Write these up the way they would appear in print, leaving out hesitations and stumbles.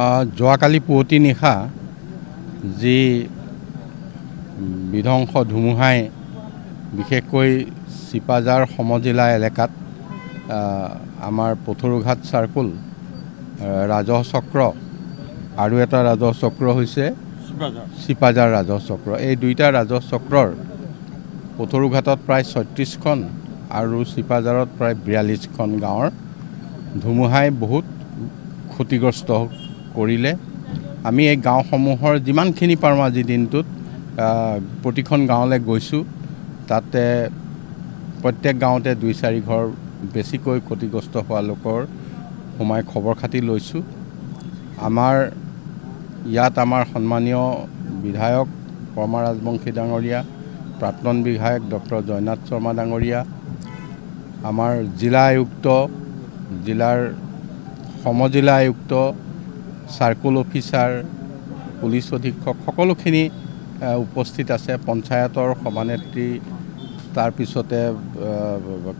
যোৱাকালি পুৱতি নিশা যি বিধ্বংস ধুমুহাই বিশেষকৈ চিপাঝাৰ সমজিলা এলেকাত আমাৰ পথৰুঘাট চাৰ্কুল ৰাজহ চক্ৰ আৰু এটা ৰাজহ চক্ৰ হৈছে চিপাঝাৰ ৰাজহ চক্ৰ। এই দুইটা ৰাজহ চক্ৰৰ পথৰুঘাটত প্ৰায় ৩৬খন আৰু চিপাঝাৰত প্ৰায় ৪২খন গাঁৱৰ ধুমুহাই বহুত ক্ষতিগ্ৰস্ত কৰিলে। আমি এই গাঁওসমূহৰ যিমানখিনি পাৰোঁ আজি দিনটোত প্ৰতিখন গাঁৱলৈ গৈছোঁ। তাতে প্ৰত্যেক গাঁৱতে ২-৪ ঘৰ বেছিকৈ ক্ষতিগ্ৰস্ত হোৱা লোকৰ সোমাই খবৰ খাতি লৈছোঁ। আমাৰ সন্মানীয় বিধায়ক পৰমা ৰাজবংশী ডাঙৰীয়া, প্ৰাক্তন বিধায়ক ডক্টৰ জয়নাথ শৰ্মা ডাঙৰীয়া, আমাৰ জিলা আয়ুক্ত, জিলাৰ সমজিলা আয়ুক্ত, চাৰ্কুল অফিচাৰ, পুলিচ অধীক্ষক সকলোখিনি উপস্থিত আছে। পঞ্চায়তৰ সভানেত্ৰী, তাৰপিছতে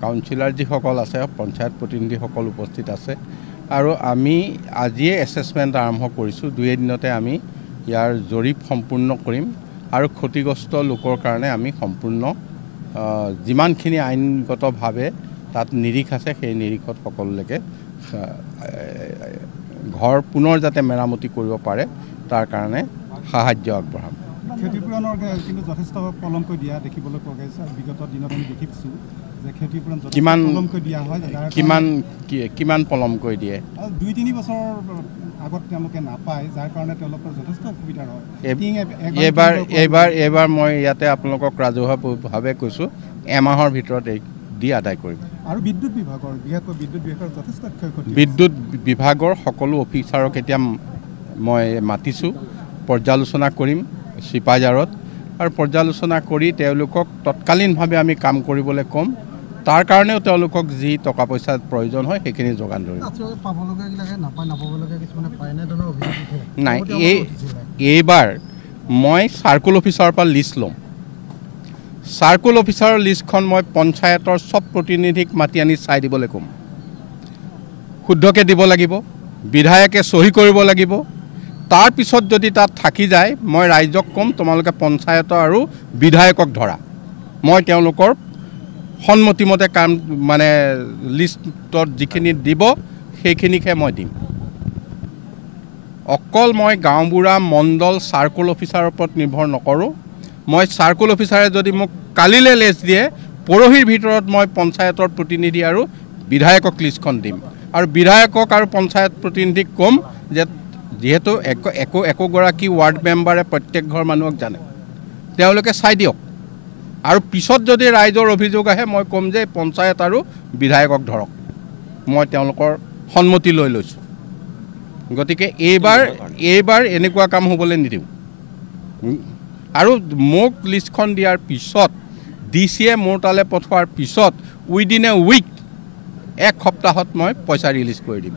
কাউন্সিলাৰ যিসকল আছে, পঞ্চায়ত প্ৰতিনিধিসকল উপস্থিত আছে। আৰু আমি আজিয়ে এছেছমেণ্ট আৰম্ভ কৰিছোঁ। 2 দিনতে আমি ইয়াৰ জৰীপ সম্পূৰ্ণ কৰিম আৰু ক্ষতিগ্ৰস্ত লোকৰ কাৰণে আমি সম্পূৰ্ণ যিমানখিনি আইনগতভাৱে তাত নিৰীখ আছে সেই নিৰীখত সকলোলৈকে ঘৰ পুনৰ যাতে মেৰামতি কৰিব পাৰে তাৰ কাৰণে সাহায্য আগবঢ়াম। ক্ষতিপূৰণৰ কিন্তু যথেষ্ট পলমকৈ দিয়া দেখিবলৈ পোৱা গৈছে। বিগত দিনত আমি দেখিছোঁ যে ক্ষতিপূৰণ পলমকৈ দিয়া হয়। কিমান পলমকৈ দিয়ে? 2-3 বছৰ আগত তেওঁলোকে নাপায়, যাৰ কাৰণে তেওঁলোকৰ যথেষ্ট অসুবিধা হয়। এইবাৰ মই ইয়াতে আপোনালোকক ৰাজহুৱাভাৱে কৈছোঁ, এমাহৰ ভিতৰত দি আদায় কৰিম। আৰু বিদ্যুৎ বিভাগৰ যথেষ্ট ক্ষয়ক্ষতি। বিদ্যুৎ বিভাগৰ সকলো অফিচাৰক এতিয়া মই মাতিছোঁ, পৰ্যালোচনা কৰিম চিপাঝাৰত, আৰু পৰ্যালোচনা কৰি তেওঁলোকক তৎকালীনভাৱে আমি কাম কৰিবলৈ ক'ম। তাৰ কাৰণেও তেওঁলোকক যি টকা পইচাৰ প্ৰয়োজন হয় সেইখিনি যোগান ধৰিম। নাই, এইবাৰ মই চাৰ্কুল অফিচাৰৰ পৰা লিষ্ট ল'ম। চাৰ্কুল অফিচাৰৰ লিষ্টখন মই পঞ্চায়তৰ চব প্ৰতিনিধিক মাতি আনি চাই দিবলৈ ক'ম। শুদ্ধকৈ দিব লাগিব, বিধায়কে চহী কৰিব লাগিব। তাৰপিছত যদি তাত থাকি যায়, মই ৰাইজক ক'ম তোমালোকে পঞ্চায়ত আৰু বিধায়কক ধৰা। মই তেওঁলোকৰ সন্মতিমতে কাম লিষ্টত যিখিনি দিব সেইখিনিকহে মই দিম। অকল মই গাঁওবুঢ়া, মণ্ডল, চাৰ্কুল অফিচাৰৰ ওপৰত নিৰ্ভৰ নকৰোঁ। মই চাৰ্কুল অফিচাৰে যদি মোক কালিলৈ লিষ্ট দিয়ে, পৰহিৰ ভিতৰত মই পঞ্চায়তৰ প্ৰতিনিধি আৰু বিধায়কক লিষ্টখন দিম। আৰু বিধায়কক আৰু পঞ্চায়ত প্ৰতিনিধিক ক'ম যে যিহেতু একোগৰাকী ৱাৰ্ড মেম্বাৰে প্ৰত্যেক ঘৰ মানুহক জানে, তেওঁলোকে চাই দিয়ক। আৰু পিছত যদি ৰাইজৰ অভিযোগ আহে, মই ক'ম যে পঞ্চায়ত আৰু বিধায়কক ধৰক। মই তেওঁলোকৰ সন্মতি লৈ লৈছোঁ। গতিকে এইবাৰ এনেকুৱা কাম হ'বলৈ নিদিওঁ। আৰু মোক লিষ্টখন দিয়াৰ পিছত DCয়ে মোৰ তালৈ পঠোৱাৰ পিছত উইদিন এ উইক, 1 সপ্তাহত মই পইচা ৰিলিজ কৰি দিম।